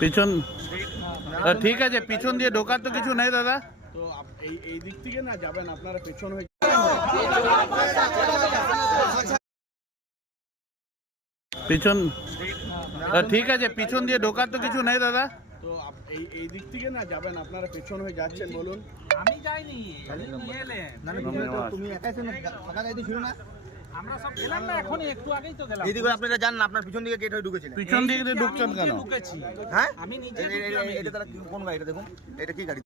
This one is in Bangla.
পিছন ঠিক আছে, পিছন দিয়ে ঢোকার তো কিছু নেই দাদা। তো এই দিক থেকে না যাবেন, আপনারা পেছন হয়ে পিছন ঠিক আছে, পিছন দিয়ে ঢোকার তো কিছু নেই দাদা। তো এই দিক থেকে না যাবেন, আপনারা পেছন হয়ে যাচ্ছেন বলুন। আমি যাইনি, তুমি একাই ছিল, ফাঁকা যাইতে ছিল না। আমরা সব গেলাম না, এখনই একটু আগেই তো গেলাম। এদিকে আপনারা জানেন, আপনার পিছন দিকে গেট হয়ে ঢুকেছিলেন। পিছন দিকে দিয়ে ঢুকছেন কেন? ঢুকেছি হ্যাঁ, আমি নিজে এটা তারা কোন গাড়ি? এটা দেখুন, এটা কি গাড়ি?